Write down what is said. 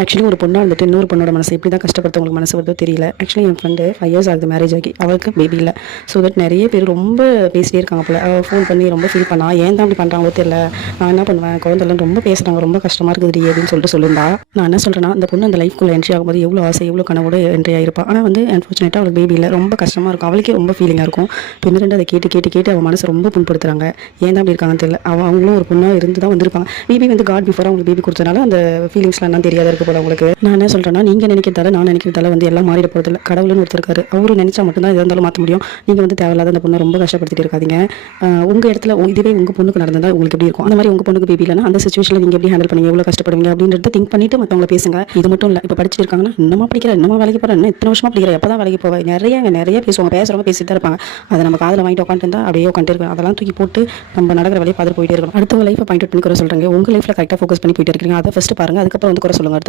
Actually ஒரு பொண்ணாக வந்துட்டு இன்னொரு பொண்ணோட மனசு எப்படி தான் கஷ்டப்படுத்தவங்களுக்கு மனசு வருதோ தெரியல. ஆக்சுவலி என் ஃப்ரெண்டு 5 இயர்ஸ் ஆகுது மேரேஜ் ஆகி, அவளுக்கு பேபி இல்லை. ஸோ தட் நிறைய பேர் ரொம்ப பேசிட்டே இருக்காங்க போல. அவள் ஃபோன் பண்ணி ரொம்ப ஃபீல் பண்ணா, ஏன் தான் அப்படி பண்ணுறாங்களோ தெரியல, நான் என்ன பண்ணுவேன், குழந்தைலாம் ரொம்ப பேசுகிறாங்க, ரொம்ப கஷ்டமாக இருக்குது அப்படின்னு சொல்லியிருந்தா. நான் என்ன சொல்கிறேன்னா, அந்த பொண்ணு அந்த லைஃப்குள்ளே என்ட்ரி ஆகும்போது எவ்வளோ ஆசை எவ்வளோ கனவோட என்ட்ரி ஆகிருப்பா. ஆனால் வந்து அன்ஃபார்ச்சுனேட்டாக அவளுக்கு பேபி இல்லை, ரொம்ப கஷ்டமாக இருக்கும், அவளுக்கே ரொம்ப ஃபீலிங்காக இருக்கும். பின்ன ரெண்டு அதை கேட்டு கேட்டு கேட்டு அவள் மனசு ரொம்ப புண்படுத்துறாங்க. ஏன் தான் அப்படி இருக்காங்கன்னு தெரியல. அவங்களும் ஒரு பொண்ணாக இருந்து தான் வந்திருப்பாங்க. பேபி வந்து காட் பிஃபோர் அவங்களுக்கு பேபி கொடுத்தனால அந்த ஃபீலிங்ஸ்லாம் என்ன தெரியாத இருக்க போல அவங்களுக்கு. நான் என்ன சொல்கிறேன்னா, நீங்கள் நினைக்கிறதால நான் நினைக்கிறதால வந்து எல்லாம் மாறிட போகிறதில்ல. கடவுள்னு ஒருத்தர் இருக்காரு, அவரு நினச்சா மட்டும்தான் எதாக இருந்தாலும் மாற்ற முடியும். நீங்கள் வந்து தேவையில்லாத அந்த பொண்ணை ரொம்ப கஷ்டப்படுத்திட்டு இருக்காதீங்க. உங்கள் இடத்துல இதுவே உங்கள் பொண்ணுக்கு நடந்தால் உங்களுக்கு எப்படி இருக்கும், அந்த மாதிரி உங்கள் பொண்ணுக்கு பேபி இல்லைன்னா அந்த சுச்சுவேஷனில் நீங்கள் எப்படி ஹேண்டில் பண்ணுவீங்க, எவ்வளோ கஷ்டப்படுவீங்க அப்படின்றத திங்க் பண்ணிட்டு மற்றவங்களை பேசுங்க. இது மட்டும் இல்லை, இப்போ படிச்சுட்டு இருக்காங்கன்னா, இன்னமா படிக்கிற, இன்னமா வேலைக்கு போகிறேன், இன்னும் இத்தனை வருஷமா படிக்கிற, எப்போ தான் வேலைக்கு போவேன், நிறைய பேசுவாங்க, பேசுகிறவங்க பேசிட்டு தான் இருப்பாங்க. அதை நம்ம காதில் வாங்கிட்டு உட்காந்துருந்தா அப்படியே உட்காந்து இருக்கணும். அதெல்லாம் தூக்கி போட்டு நம்ம நடக்கிற வேலையை பார்த்துட்டு போயிட்டே இருக்கணும். அடுத்தவங்க லைஃப்பை பாயிண்ட் அவுட் பண்ணி குறை சொல்கிறீங்க, உங்கள் லைஃப்பில் கரெக்டாக ஃபோக்கஸ் பண்ணி போயிட்டு இருக்கீங்க. அதை ஃபஸ்ட்டு பாருங்கள், அதுக்கப்புறம் வந்து குறை சொல்லுங்க அடுத்தவங்க.